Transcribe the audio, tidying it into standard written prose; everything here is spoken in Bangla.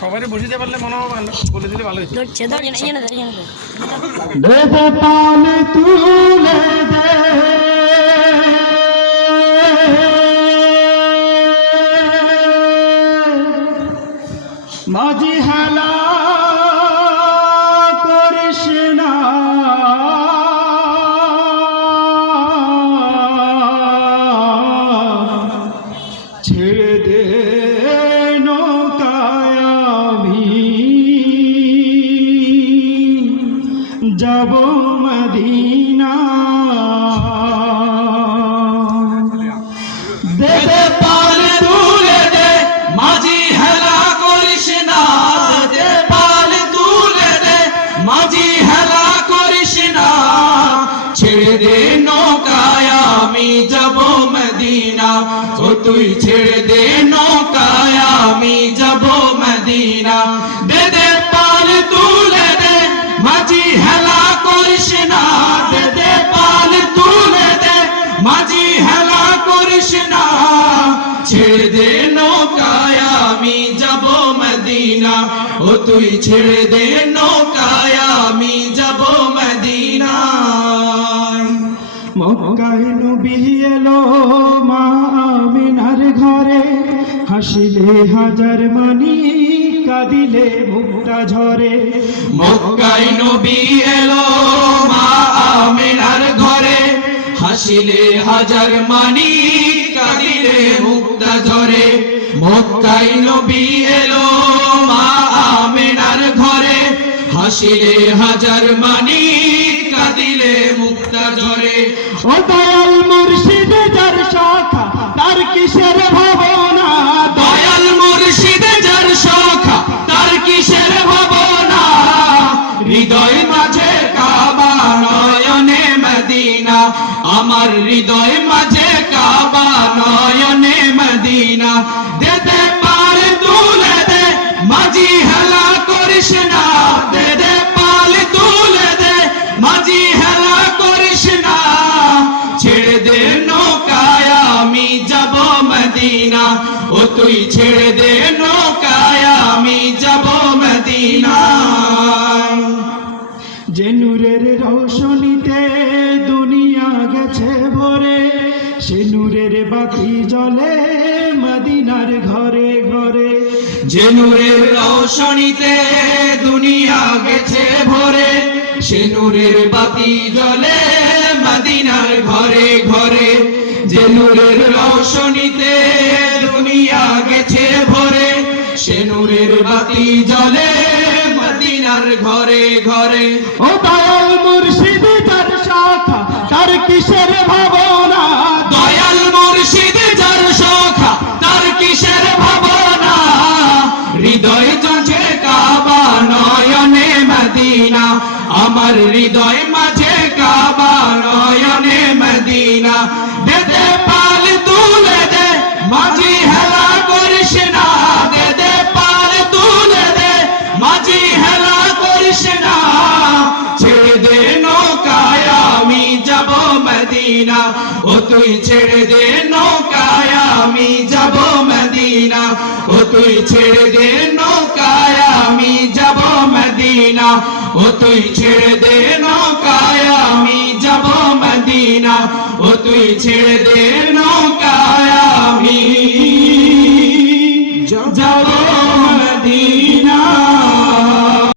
সবারই বসিতে পারলে মনে হয় ভালো, বলে দিলে ভালো হতো। মাঝি হেলা করিস না, ছেড়ে দে নৌকায় আমি যাব মদিনা। দে দে পাল তুলে দে, মাঝি হেলা করিস না, দে পাল তুলে দে, মাঝি হেলা করিস না, ছেড়ে দে নৌকায় আমি যাব মদিনা। ও তুই ছেড়ে দে নৌকায় আমি যাব মদিনা। দে দে পাল তুলে দে, মাঝি হেলা করিস না, দে দে পাল তুলে দে, মাঝি হেলা করিস না, ছেড়ে দে নৌকায় আমি যাব মদিনা। ও তুই ছেড়ে দে নৌকায় আমি যাব মদিনা। মক্কায় নবী এলো মা আমিনার ঘরে, হাসিলে হাজার মানি কাঁদিলে মুক্তা ঝরে। মক্কায় নবী এলো মা আমিনার ঘরে, হাসিলে হাজার মানি কাঁদিলে মুক্তা ঝরে। মক্কায় নবী এলো মা আমিনার ঘরে, হাসিলে হাজার মানি কাঁদিলে মুক্তা ঝরে। ও দয়াল মুর্শিদ যার শাখা তার কিসের ভাবনা, দয়াল মুর্শিদ যার শাখা তার কিসের ভাবনা, হৃদয় মাঝে কাবা নয়নে মদিনা, আমার হৃদয় মাঝে কাবা নয়নে মদিনা। দে দে পাল তুলে দে, মাঝি হেলা করিস না, দে দে পাল তুলে দে, মাঝি হেলা করিস না, ছেড়ে দে নৌকায় আমি যাব মদিনা। ও তুই ছেড়ে দে নৌকায় আমি যাব মদিনা। যে নূরের রৌশনীতে দুনিয়া গেছে ভরে, সে নূরের বাতি জ্বলে মদিনার ঘরে ঘরে। যে নূরের রৌশনীতে দুনিয়া গেছে ভরে, সে নূরের বাতি জ্বলে মদিনার ঘরে ঘরে। যে নূরের রৌশনীতে দুনিয়া গেছে ভরে, সে নূরের বাতি জ্বলে মদিনার ঘরে ঘরে। ও দয়াল মুর্শিদ যার শাখা তার কিসের ভাবনা, দয়াল মুর্শিদ যার শাখা তার কিসের ভাবনা, হৃদয় মাঝে কাবা নয়নে মদিনা, আমার হৃদয় মাঝে কাবা নয়নে মদিনা। দে দে পাল তুলে দে, মাঝি হেলা করিস না, দে দে পাল তুলে দে, মাঝি হেলা করিস না, ছেড়ে দে নৌকায় আমি যাব মদিনা। ও তুই ছেড়ে দে নৌকায় আমি যাব মদিনা। ও তুই ছেড়ে দে নৌকায় আমি যাব মদিনা। ও তুই ছেড়ে দে নৌকায় আমি যাব মদিনা। ও তুই ছেড়ে দে নৌকায় আমি যাব